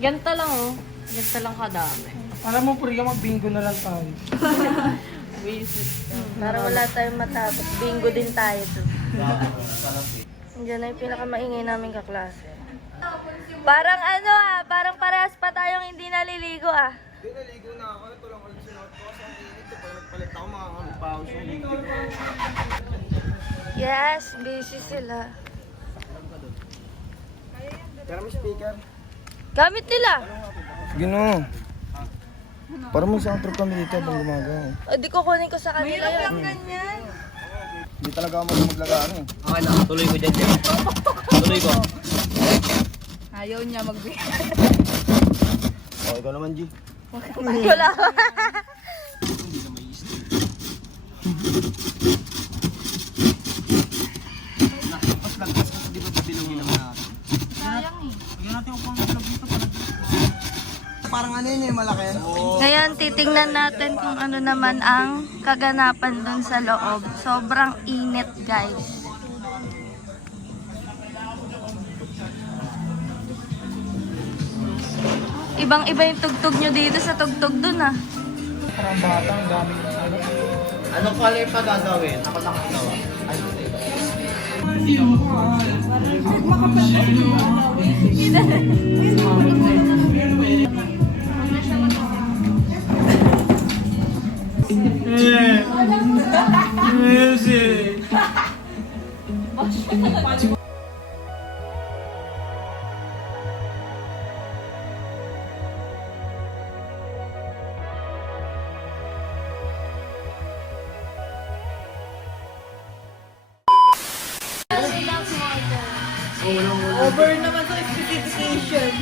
Ganito lang oh. Ganito lang kadami. Alam mo, Priya, mag-bingo na lang tayo. Para wala tayong matapos. Bingo din tayo to. Diyan na yung pinakamaingay namin kaklase. Parang ano parang parehas pa tayong hindi naliligo Hindi, naligo na ako. Ito lang ulit sinuot ko. Kasi ang init ko. Pag nagpalit ako, makakamipaos yung Yes, busy sila. Pero may speaker. Gamit nila. Sige no. Para mag-soundtrack kami dito habang gumagawa. O di kukunin ko sa kanila yun. Ganyan. Hindi talaga ako maglagaan eh. Okay na, tuloy ko dyan. Tuloy ko. Ayaw niya magbigay. Oh, ikaw naman, G. Wala. Hindi na may isip. Lagpas kasi di ba bilungin naman natin? Sayang eh. Bigyan natin yung pang-vlog dito para Parang ano yun yung malaki? Ngayon, titingnan natin kung ano naman ang kaganapan dun sa loob. Sobrang init, guys. Ibang-iba yung tugtog nyo dito sa tugtog dun Parang batang gamit na ano. Anong color pa gagawin? Ako nakagawa. Ay, Over naman sa specification.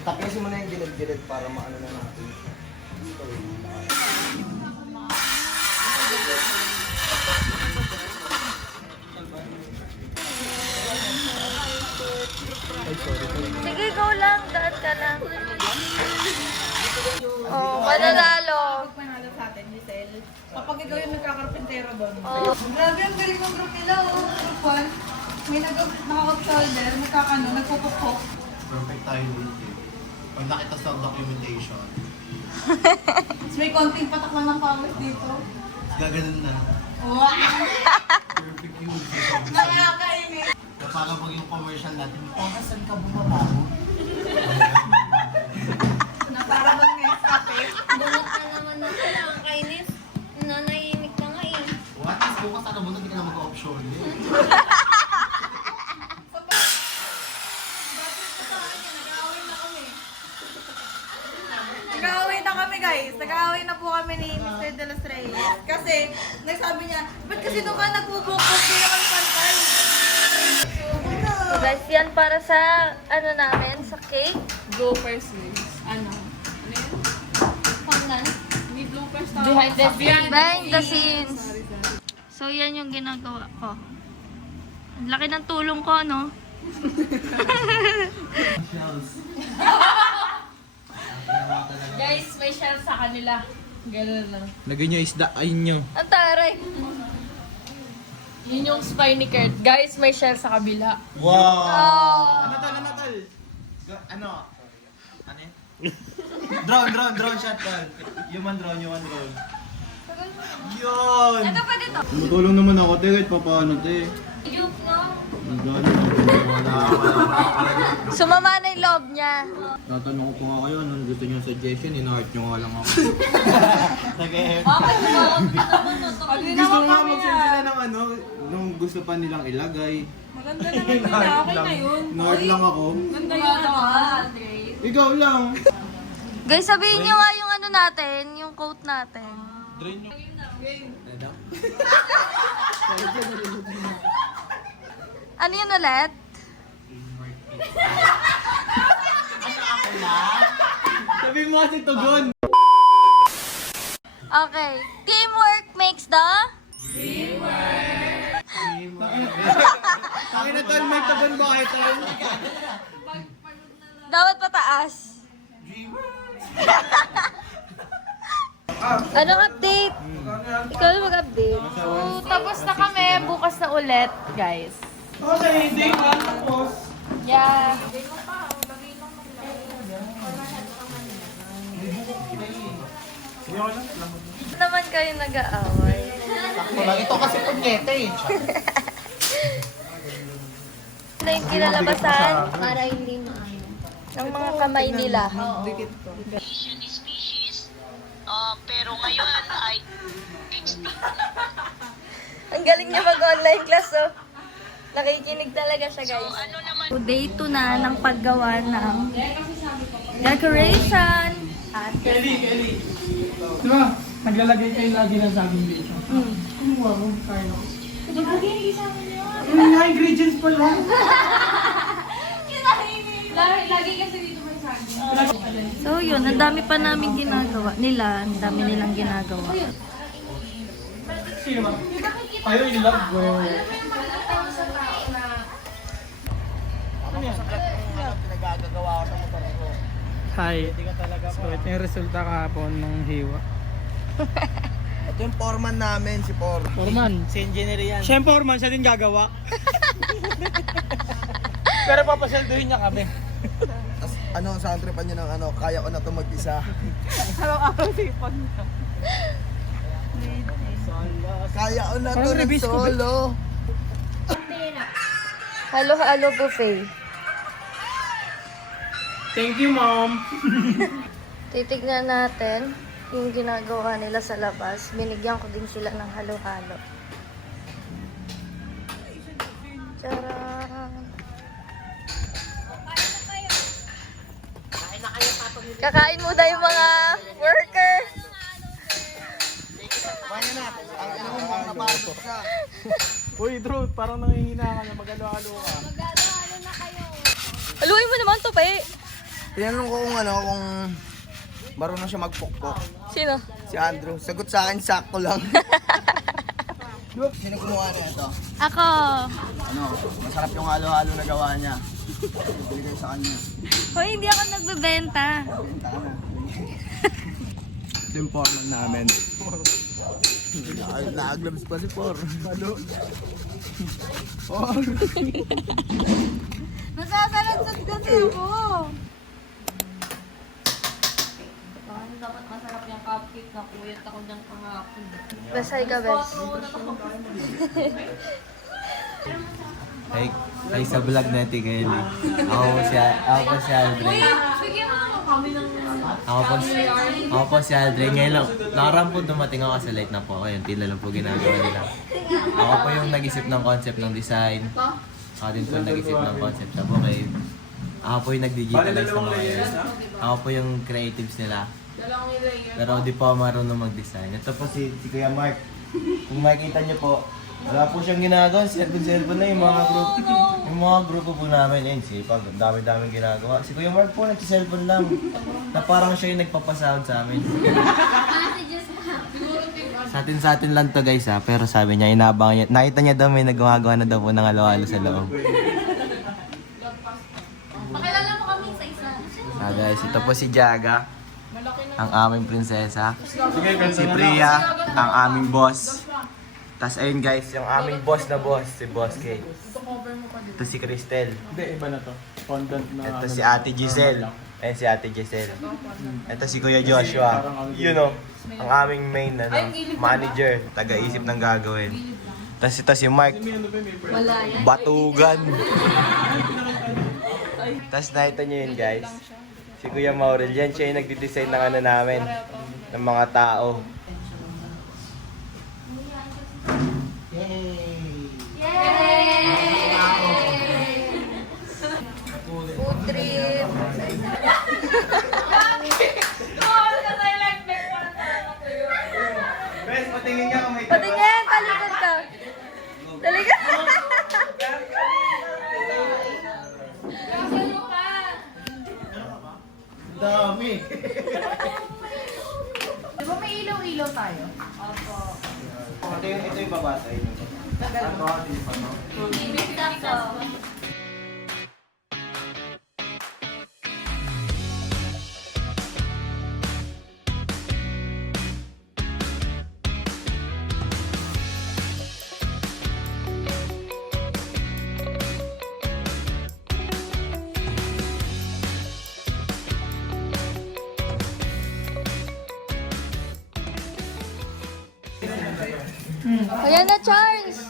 Tapisin mo na yung gilid-gilid para maano na natin. Sige, go lang. Daan ka lang. Oh, mananalo. Panalo sa atin, Giselle. Kapag ikaw yung nagkakarpentero doon. Oh. Grabe ang galing ng group nila. Group 1. May naka-off shoulder, nagpupukpok. perfect tayo dito. Pag nakita sa documentation, Tapos may konting patak lang ng pawis dito. gaganon na. Wow! Perfect yun. Nakakainis. Para pag yung commercial natin, saan ka bumabaho? Na para bang Nescafe. Bunot na naman na sila. Ang kainis. Nanahimik na nga eh. What? Mas bukas ano mo na, hindi ka na mag-option. Nag-aaway na kami guys. Nag-aaway na po kami ni Mr. De Los Reyes. Kasi, nagsabi niya, ba't kasi doon ka nagbubukos? Di naman pantay. So guys, yan para sa ano namin, sa cake. Bloopers guys. Ano? Ano yun? Pangnan. Hindi bloopers Behind the scenes. So yan yung ginagawa ko. Ang laki ng tulong ko, no? Guys, may shell sa kanila. Ganun lang. Lagay nyo isda, ayun nyo. Ang taray. Yun yung spy ni Kurt. Guys, may shell sa kabila. Wow! Oh. Ano tol? Ano? Ano yun? Drone shot tol. Human drone. Yun! Ito pa dito. Tumutulong naman ako, te, kahit papaano, te. Joke, no? Wala. Sumama na yung loob niya. Tatanong ko nga kayo, anong gusto nyo suggestion, in-heart nyo nga lang ako. Nag-e-em. Bakit tumawag ka naman na to? Gusto nga mag-send sila ng ano, nung gusto pa nilang ilagay. Maganda naman yun. Okay na yun. In-heart lang ako. Ganda yun. Ikaw lang. Guys, sabihin niyo nga yung ano natin, yung quote natin. Drain nyo. Ano yun ulit? Sabi mo kasi tugon. Okay. Teamwork makes the... Bakit na tol, may tugon ba kayo tol? Dapat pataas. Anong update? Ikaw na mag-update. So, tapos na kami. Bukas na ulit, guys. Okay, day 1 tapos. Yeah. Ba't naman kayo nag-aaway? Sakto lang. Ito kasi punyete eh. Na yung kinalabasan? Para hindi maano. Ng mga kamay nila. Pero ngayon ay Ang galing niya mag-online class, oh. Nakikinig talaga siya, guys. ano naman So, day 2 na ng paggawa ng decoration. At Kelly. Di ba? Naglalagay kayo lagi ng saging dito. Kumuha mo, kaya. Yung mga ingredients pa lang. Lagi kasi dito may saging. so, yun. Ang dami pa namin ginagawa. Ang dami nilang ginagawa. Sino ba? Kayo in love, bro. Pinagagagawa ko sa motor ko. Hi. So, ito yung resulta kahapon ng hiwa. Ito yung foreman namin, si Por. Foreman. Si engineer yan. Siya yung foreman, siya din gagawa. Pero papaseldohin niya kami. Tas, sound tripan niya ng kaya ko na ito mag-isa. Araw-araw sipag na. Kaya ko na ito Parang release ko ba? solo. Halo-halo buffet. Thank you, Mom. Titignan natin yung ginagawa nila sa labas. Binigyan ko din sila ng halo-halo. Tcharam! Kakain muna yung mga worker. Maya na. Ang ina mo mga napasok ka. Uy, Drew, parang nangihina ka na. Mag-alo-alo ka. Haluin mo naman to, pe. Tinanong ko kung marunong siya magpukpok. Sino? Si Andrew. Sagot sa akin, sakto lang. Sino kumuha niya ito? Ako. Masarap yung halo-halo na gawa niya. Bili kayo sa kanya. Hoy, hindi ako nagbebenta. Benta ka na. Ito yung foreman namin. Naaglabs pa si Por. Halo. Por. Nasasalansad kasi ako. Dapat masarap yung cupcake na kuyat ako dyan kahapon. Besay ka, Bes. Ay sa vlog natin kayo. Ako po si Aldrin. Bigyan mo naman kami ng... Ako po si Aldrin. Ngayon lang, nakaraan po dumating ako kasi late na po ako. Yung tila lang po ginagawa nila. Ako po yung nag-isip ng concept ng design. Ako din po yung nag-isip ng concept sa bukid. Ako po yung nag-digitalize ng mga yun. Ako po yung creatives nila. Pero di po ako marunong mag-design. Ito po si Kuya Mark. Kung makikita niyo po, wala po siyang ginagawa. Cellphone na yung mga group. Yung mga grupo po namin, yun, sipag, dami-daming ginagawa. Si Kuya Mark po, nag-cellphone lang. Na parang siya yung nagpapasahod sa amin. Sa atin lang to guys ha, pero sabi niya, inabangan niya. Nakita niya daw may nagagawa na daw po ng halo-halo sa loob. Pakilala mo kami sa isa. Guys, ito po si Jaga, ang aming prinsesa. Si Priya, ang aming boss. Tapos ayun guys, yung aming boss, si Boss K. Ito si Cristel. Hindi, iba na to. Fondant na... Ito si Ate Giselle. Ayun si Ate Giselle. Ito si Kuya Joshua. You know, ang aming main manager, taga-isip ng gagawin. Tapos ito si Mark. Batugan. Tapos nakita nyo yun guys. Si Kuya Maurel, yan siya yung nagdi-design ng ano namin. Ng mga tao. Food trip. Bes, patingin nga kung may Patingin, talikod ka. Talikod. dami. Di ba may ilaw-ilaw tayo? Ito yung babatay. Ito yung pano. Ayan na, Charles!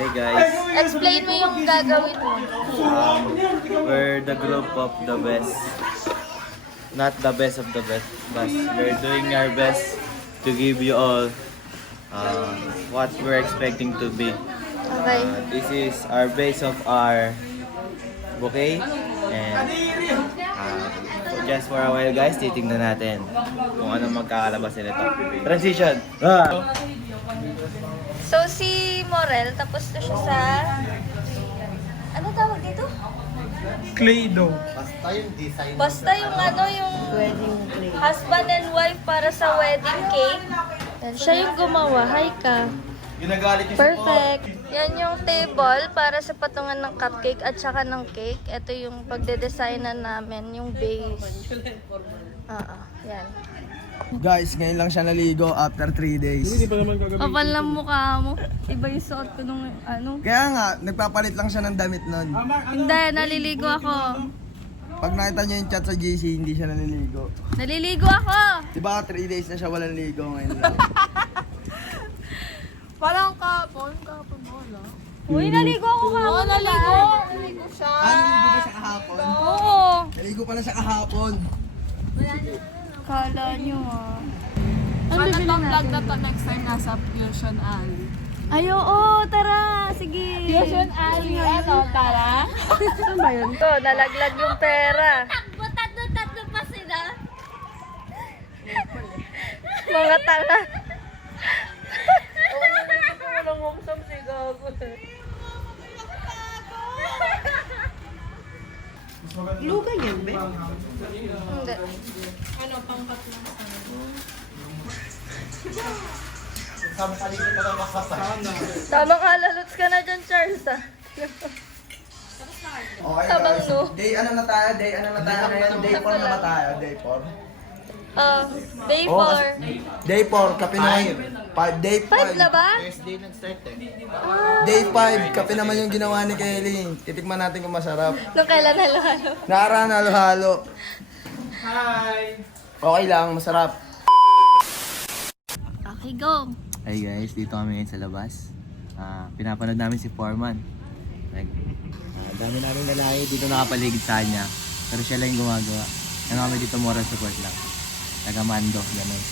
Hey guys, Explain mo yung gagawin mo. we're the group of the best. Not the best of the best, but we're doing our best to give you all what we're expecting to be. Okay. This is our base of our bouquet. And just for a while guys, titignan natin kung anong magkakalabas nito. Transition! So, si Morel, tapos na siya sa... Ano tawag dito? Clay dough. Basta yung ano, yung husband and wife para sa wedding cake. Yan, siya yung gumawa. Hi ka. Ginagalit yung Perfect. Yan yung table para sa patungan ng cupcake at saka ng cake. Ito yung pagde-designan namin, yung base. Yan. Guys, ngayon lang siya naligo after 3 days. Kapal lang mukha mo. Iba yung suot ko nung ano. Kaya nga, nagpapalit lang siya ng damit nun. Hindi, naliligo ako. Pag nakita niyo yung chat sa GC, hindi siya naliligo. Naliligo ako! Diba 3 days na siya walang ligo ngayon lang. Parang kapon wala. Uy, naligo ako kahapon. Oo, naligo. Naligo siya. Naligo ba siya kahapon? Oo. Naligo pala siya kahapon. Kala nyo Sana tong vlog na to next time nasa Fusion Alley. Ay, oo, tara. Sige. Fusion Alley, ano, tara? Saan ba yun? Ito, nalaglag yung pera. Tatlo pa sila. Mga tanga. Walang umsam si Gago. Luga yan, be? Hindi. Ano, pangkat lang sa Tama ka, lalots ka na dyan, Charles. Okay Tabang guys, no. day ano na tayo ngayon? Day 4 na ba tayo? Day 4? Day Oh, 4. Day 4, kape naman. Day 5 na 5. ba? Thursday nag-start eh. Day 5, kape naman yung ginawa ni Kelly. Titikman natin kung masarap. Nung kailan halo-halo? Nakaraan halo-halo. Hi! Okay lang, masarap. Okay, go. Hey guys, dito kami ngayon sa labas. Pinapanood namin si Foreman. Dami namin lalaki dito nakapaligid sa kanya. Pero siya lang yung gumagawa. Ano kami dito, moral support lang. Taga-mando, gano'n.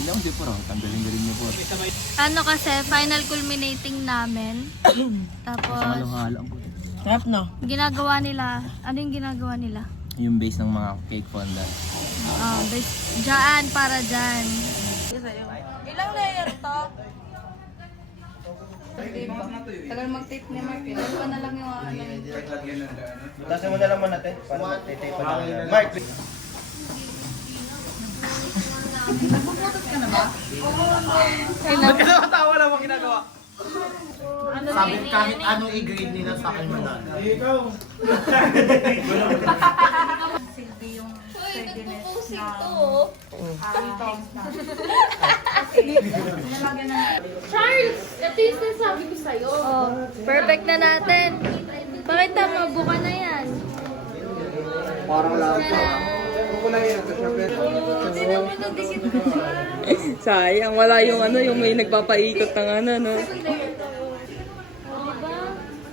Hindi ako si Puro, tanggalin-galing niyo po. Ano kasi, final culminating namin. Tapos, Halo-halo po. ginagawa nila, ano yung ginagawa nila? Yung base ng mga cake fondant. Diyan, para dyan. Ilang layer to? Tagal mag-tape ni Mark. Ilan pa na lang yung ano. Tasin mo na lang muna, te. Para matitay pa lang. Mark, Ba't ka nakatawa lang ang ginagawa? Sabi kahit ano i-grade nila sa akin manalo. Silbi yung Uy, nagpo-posing na to. pounds na. Oh, perfect na natin. Pakita mo, buka na yan. parang lang pa. Kukulangin ito siya, pero... Tinan mo na dikit ko. Sayang, wala yung ano, yung may nagpapaikot ng ano, no? Diba?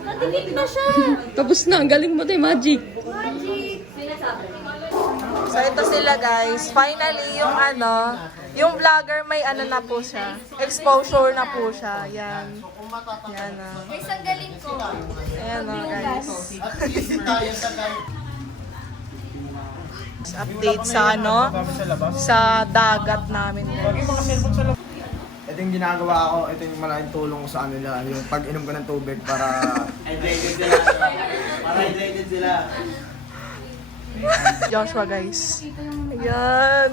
Natikit na siya. Tapos na, ang galing mo tayo, Magic. Magic. So ito sila guys. Finally yung ano, yung vlogger may ano na po siya. Exposure na po siya. Yan. Yan na. May sanggalin ko. Ayan na guys. Update sa ano, sa dagat namin guys. Ito yung ginagawa ko, ito yung malaking tulong ko sa kanila. Yung pag-inom ko ng tubig para... Hydrated sila. Para hydrated sila. Joshua, guys. Ayan.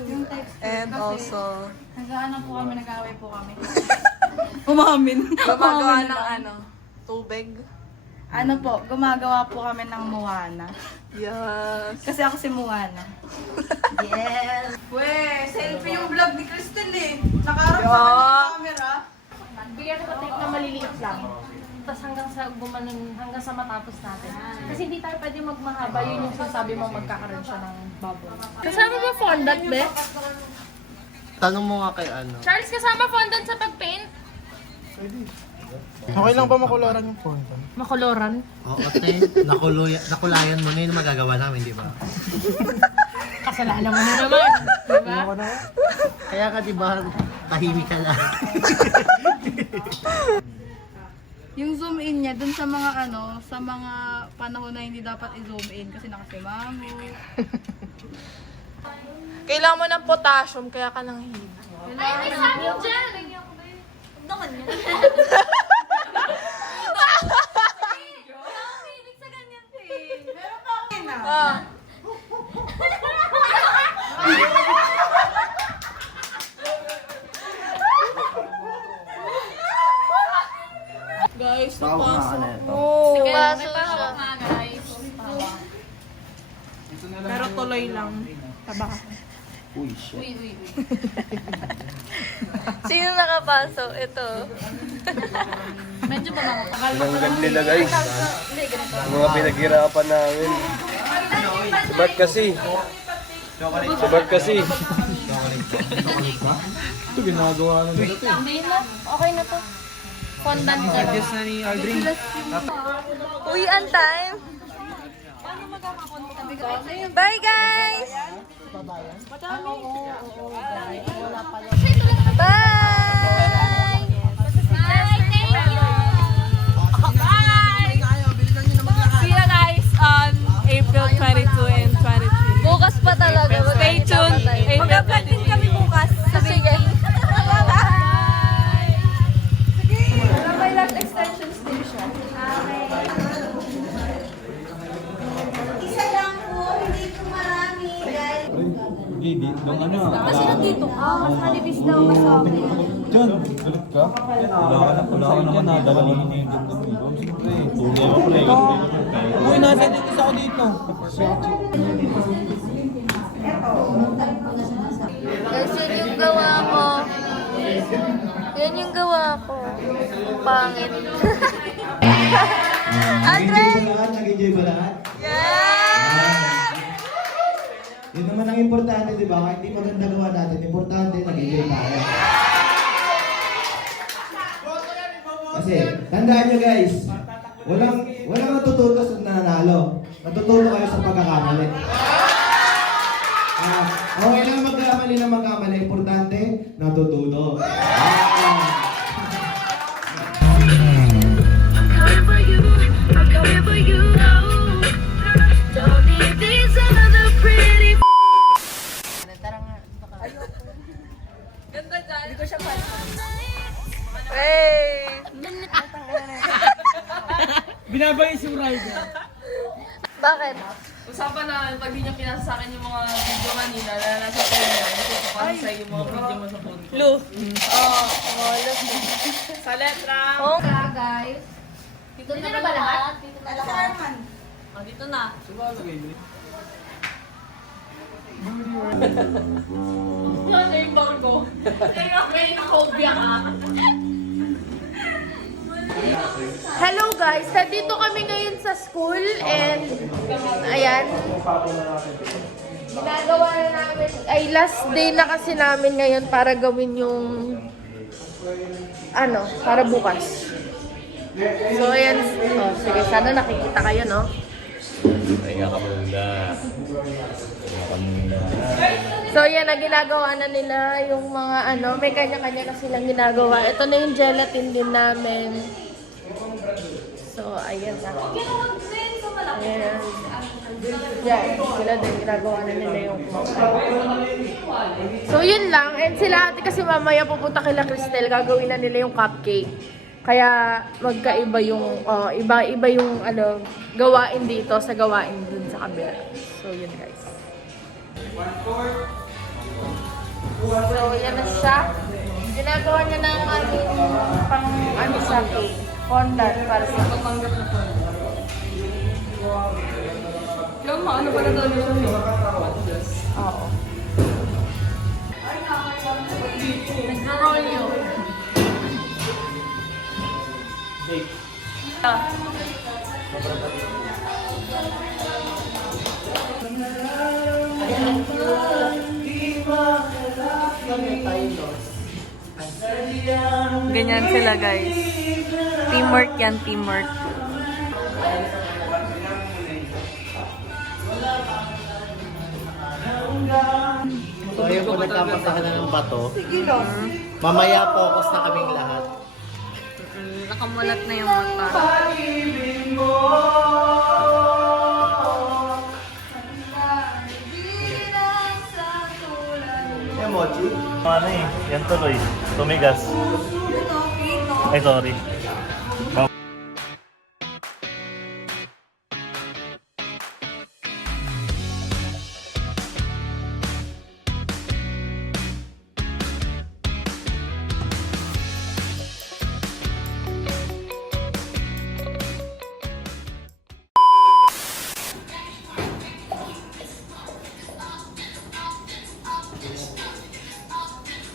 And also, Nag-ano po kami, nag-away po kami. Umamin. gumagawa ng tubig. Ano po, gumagawa po kami ng Moana. Yes. Kasi ako si Moana. Yes! Weh, selfie yung vlog ni Crystal eh. Nakaharap sa kanya yung camera. Bigyan ko tape na maliliit lang. Tapos hanggang sa gumanon, hanggang sa matapos natin. Kasi hindi tayo pwede magmahaba. Yun yung sinasabi mo magkakaroon siya ng bubble. Kasama ba fondant, be? Tanong mo nga kay ano. Charles, kasama fondant sa pag-paint? Okay lang ba makularan yung phone? Makoloran? Oo, te. Nakulayan mo na yun magagawa namin, di ba? Kasalanan mo na naman. Diba? Kaya ka, di ba, tahimik ka lang. Yung zoom in niya dun sa mga sa mga panahon na hindi dapat i-zoom in kasi nakasimango. Kailangan mo ng potassium, kaya ka nang hina. Ay, may sabi dyan! Naman yun. Ah. Guys, Tawag na ka na ito. Oh, baso May siya. nga, guys. Pero tuloy lang. Uy, shit. Sino nakapasok? Ito. Medyo ba mga tagal? Tinanggal nila guys. Mga pinaghirapan namin. Sabat kasi. Sabat kasi. Ito ginagawa na nila ito. Okay na to. Fondant na lang. Na ni Aldrin. Uy, on time. Bye, guys! Bye! see you guys on April 22 and 23. Bukas pa talaga. Stay tuned. April 22. kami bukas. Sige. May last extension station. Isa lang po, hindi po marami, guys. Hindi, nung ano. Kasi nandito ka, mas manipis daw, mas okay. Diyan, galit ka? Wala ka naman nadala ni Nintendo dito. Siyempre, tulay ako pre. Uy, nasa dito ako dito. Guys, yun yung gawa ko. Yan yung gawa ko. Pangit. Andre! Nag-enjoy ba lahat? Yeah! Yun naman ang importante, di ba? Kahit hindi maganda gawa natin, importante, nag-enjoy tayo. Kasi, tandaan nyo guys, walang natututo sa nananalo. Natututo kayo sa pagkakamali. Okay lang magkamali na magkamali. Importante, natututo. Hey! Binabay si Ryder. Bakit? Usapan na, pag di niya pinasa sa akin yung mga video kanina na nasa phone niya, nasusukan sa yung mga video mo sa phone ko. Lu. Oh, Sa letra. Oh. Guys, dito na ba lahat? Dito na lahat. Oh, dito na. Ano yung barko? Tingnan ko yung nakobya ka. Hello guys, nandito kami ngayon sa school and ayan. Ginagawa na namin, ay last day na kasi namin ngayon para gawin yung para bukas. So ayan, sige, sana nakikita kayo, no? Pahinga ka muna. So yan na ginagawa na nila yung mga may kanya-kanya na silang ginagawa. Ito na yung gelatin din namin. So ayan na. Ayan. Yan, sila din ginagawa na nila yung So yun lang. And sila ate kasi mamaya pupunta kila Cristel, gagawin na nila yung cupcake. Kaya magkaiba yung iba-iba yung gawain dito sa gawain dun sa kabila. So yun guys. So, yan na siya. Ginagawa niya na ang aming pang ano sa cake. Fondant para sa Pagpanggap na po. Yung ano pa na daw siya? Oo. Nag-roll yun. Ganyan sila guys. Teamwork yan, teamwork. So ayun po, nagkapasahan na ng bato. Mamaya focus na kaming lahat. Nakamulat na yung mata. Emoji? Ano eh, yan tuloy. Tumigas. Ay, sorry.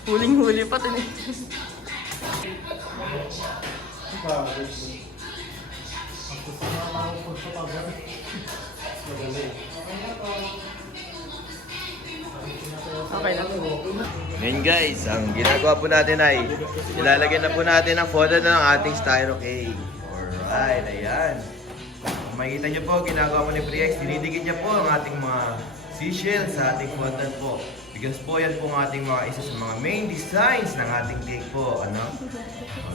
Huling-huli pa ito. Okay na. Ngayon guys, ang ginagawa po natin ay ilalagyan na po natin ang fondant ng ating styro cake. Alright, ayan. Kung makikita nyo po, ginagawa po ni Priex, dinidikit niya po ang ating mga seashells sa ating fondant po. Because po yan po ang ating mga isa sa mga main designs ng ating cake po. Ano?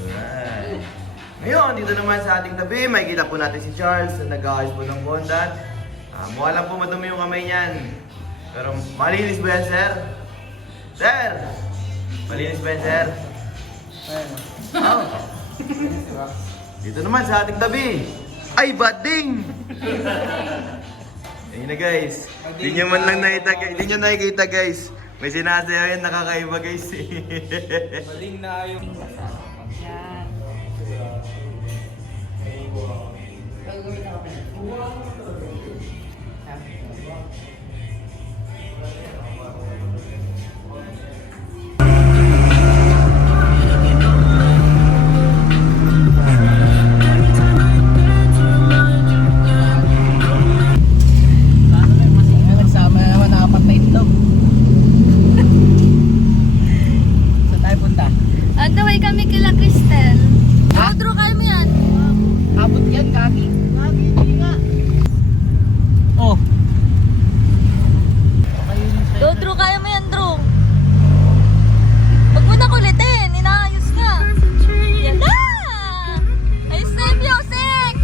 Alright. Ngayon, dito naman sa ating tabi, makikita po natin si Charles na nag-aayos po ng fondant. Mukha lang po madumi yung kamay niyan. Pero malinis ba yan, sir? Sir! Malinis ba yan, sir? Oh. Dito naman sa ating tabi. Ay, bading! Ayun na guys. Hindi nyo man lang nakikita guys. May sinasayaw yan, nakakaiba guys. Maling na yung... On the way kami kila Cristel. Draw kayo mo yan. Abot yan, kaki. Oh. Draw kayo mo yan, Drew. Huwag mo na kulitin. Inaayos nga. Yan na! Ayos na yung music!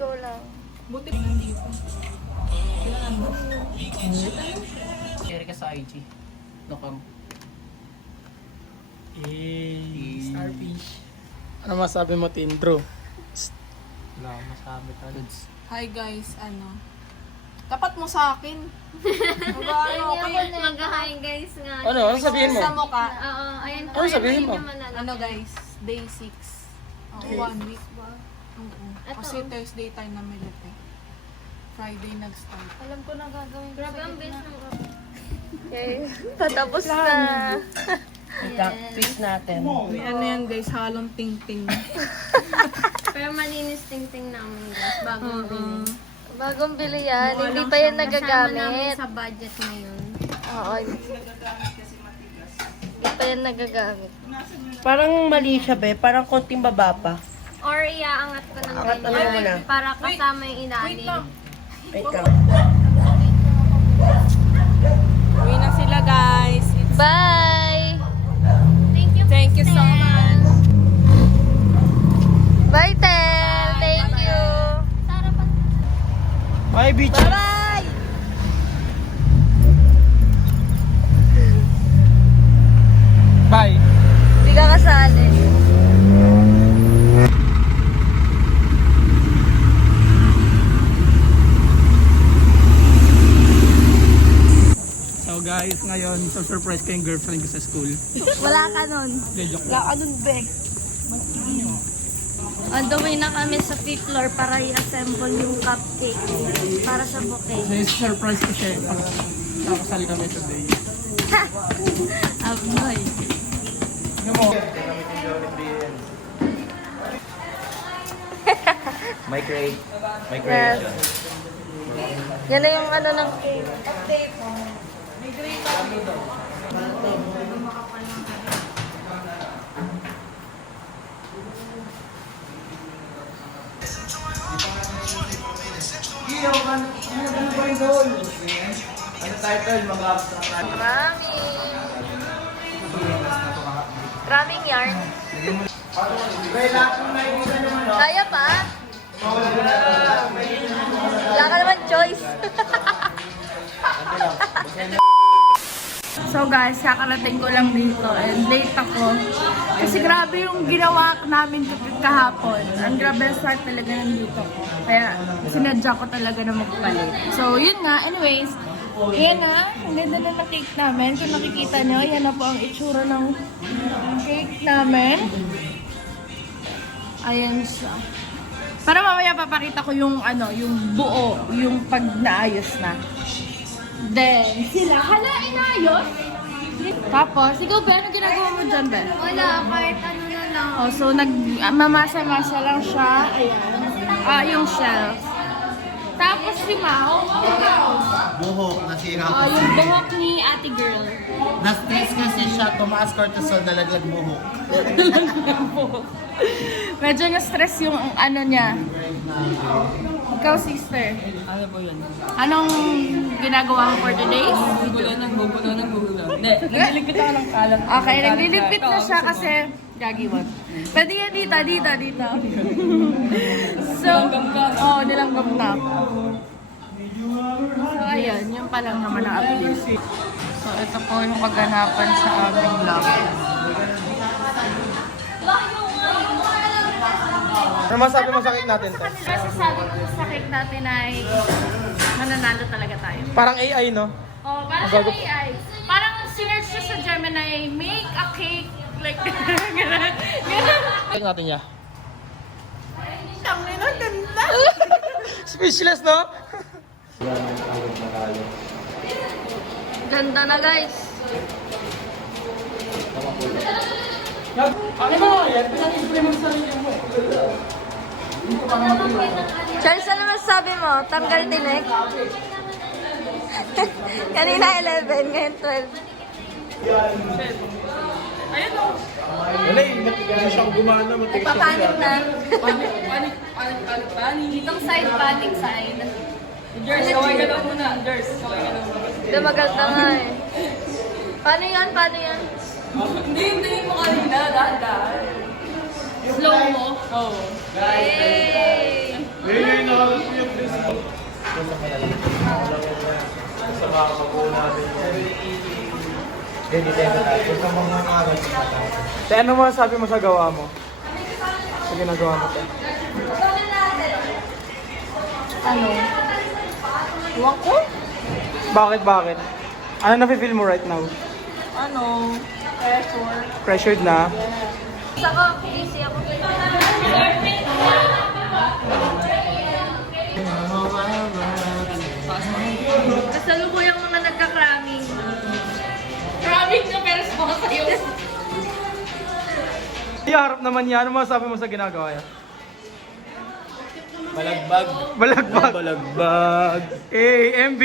Go lang. Share ka sa IG. Lokang. Starfish. Ano masabi mo, Tindro? Wala akong masabi talaga. Hi guys, tapat mo sa akin. Mag-hi guys nga. Ano? Ano sabihin mo? Sa mukha. Oo, ayun po. Ano sabihin mo? Ano guys, day 6. 1 week ba? Oo. Kasi Thursday tayo na milite. Friday nag-start. Alam ko na gagawin. Grabe ang bilis ng okay. Patapos na. Practice natin. May ano yan guys, halong ting-ting. Pero malinis ting-ting namin guys. Bagong bili. Bagong bili yan. Hindi pa yan nagagamit. Sa budget ngayon. Oo. Hindi pa yan nagagamit. Parang mali siya, be. Parang konting baba pa. Or iaangat ko ng Angat mo muna. para kasama yung ilalim. Wait lang. Uwi na sila guys. Bye! Thank you so much. Bye, Tel! Thank you! Bye, bitch! Bye-bye! Bye! Hindi ka kasali. So, surprise ko yung girlfriend ko sa school. Wala ka nun. Hindi, joke Wala ka nun, Be. On the way na kami sa 5th floor para i-assemble yung cupcake para sa bouquet. So, surprise ko siya. Nakasal kami today. Abnoy. My creation. Yes. Yan na yung ano ng update. Ano title? Mag-abstract. Maraming yarn. Kaya pa? Wala ka naman choice. So guys, kakarating ko lang dito and late ako. Kasi grabe yung ginawa namin kahapon. Ang grabe ang start talaga nandito ko. Kaya sinadya ko talaga na magpalit. So yun nga, anyways, yan na. Ang ganda na ng cake namin. Kung nakikita nyo, yan na po ang itsura ng cake namin. Ayan siya. Para mamaya papakita ko yung ano, yung buo, yung pag naayos na. Then, sila, hala, inayos. Tapos, ikaw ba, ano ginagawa mo dyan, Ben? Wala, kahit ano na lang. Oh, so, mamasa-masa lang siya. Ayan. Yung shelf. Tapos si Mao. Buhok, nasira Oh, yung buhok ni ate girl. Na-stress kasi siya, tumaas cortisol, nalaglag buhok. Medyo na-stress yung ano niya. Ikaw, sister. Ano po yun? Anong ginagawa mo for today? Gugulo. Hindi, nagliligpit ako ng kalat. Okay, nagliligpit na siya kasi gagiwan. Pwede yan dito. So, nilanggam na. So, ayun, yun pa lang naman ang update. So, ito po yung kaganapan sa aming vlog. Ano masabi mo sa cake natin, Te? Kasi sabi ko sa cake natin ay mananalo talaga tayo. Parang AI, no? Oh, parang sa AI. Parang sinerch siya sa Gemini, make a cake like gano'n. Cake natin niya. Speechless, no? Ganda na, guys. Ano mo? Yan, pinag-spray mo sa sarili mo. Charles, ano masasabi mo? Tanggal tinik? Kanina 11, ngayon 12. Ayun o. Wala eh, hindi siyang gumana, matigas siya. Papanik na. Panik. Itong side, panik side. Jers, kaway ka daw muna. Jers, kaway ka daw muna. Hindi, maganda nga eh. Paano yan? Hindi mo kanina, dahan-dahan. Slow mo? Oo. Yay! Te, ano masasabi mo sa gawa mo? Sa ginagawa mo, Te? Ano? Iwan ko? Bakit? Ano nafe-feel mo right now? Ano? Pressure. Pressured na? Ako, busy ako. Kasalubuyang mga nagka-cramming. Cramming na pero sa sa'yo. Iharap naman niya. Ano masasabi mo sa ginagawa niya? Balagbag. Balagbag. MB.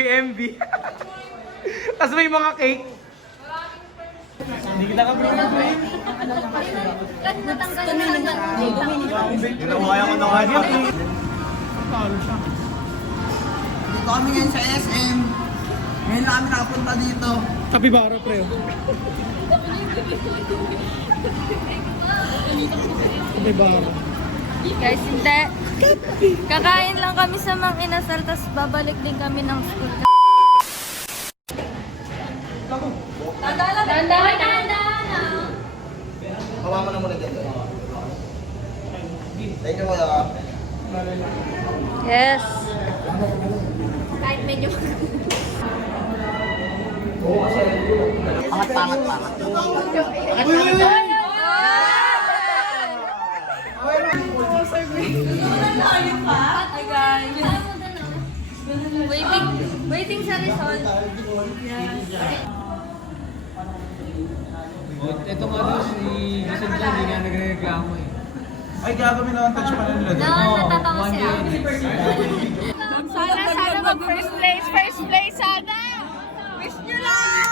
Tapos may mga cake. Hindi kita ka Ginawa ko na nga niya. Dito kami ngayon sa SM. Ngayon lang kami nakapunta dito. Kapibara, pre. Kapibara. Guys, hindi. Kakain lang kami sa Mang Inasal, tapos babalik din kami ng school. Dahan-dahan. Hawa mo na muna dito. Thank you, kuya. Yes. Kahit medyo... Hi guys. Waiting sa result. Ito nga daw si Jason John, hindi nga nagre-reklamo eh. Ay, gagawin na ang touch pa nila doon. Natatawa siya. Sana mag first place sana! Wish nyo lang!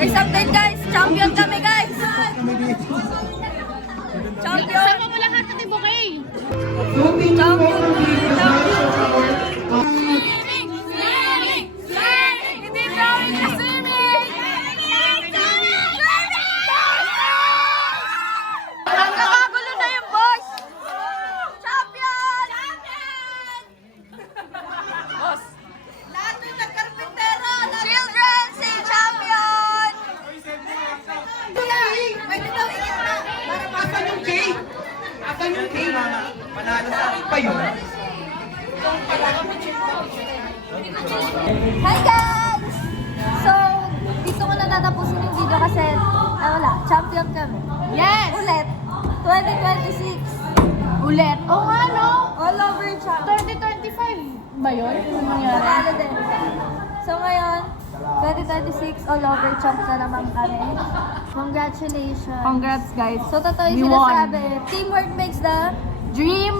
Next update guys, champion kami guys! Champion! Sama mo lahat ng bouquet! Hindi drawing na swimming! Nagkakagulo na yung boys! Champion! Boss! Lahat ng nagkarpintero! Children, say champion! Pwede daw ikit na! Para pasan yung cake! Asan yung cake? Panalo sa akin pa yun. Hi guys! So, dito ko na tatapusin yung video kasi, wala, champion kami. Yes! Ulit, 2026. Ulit! Oo nga, no? All over champion. 2025 ba yun? Ano nangyari? Panalo din. So ngayon, 2026, all over champ na naman kami. Congratulations. Congrats, guys. So totoo We yung won. sinasabi, teamwork makes the Dream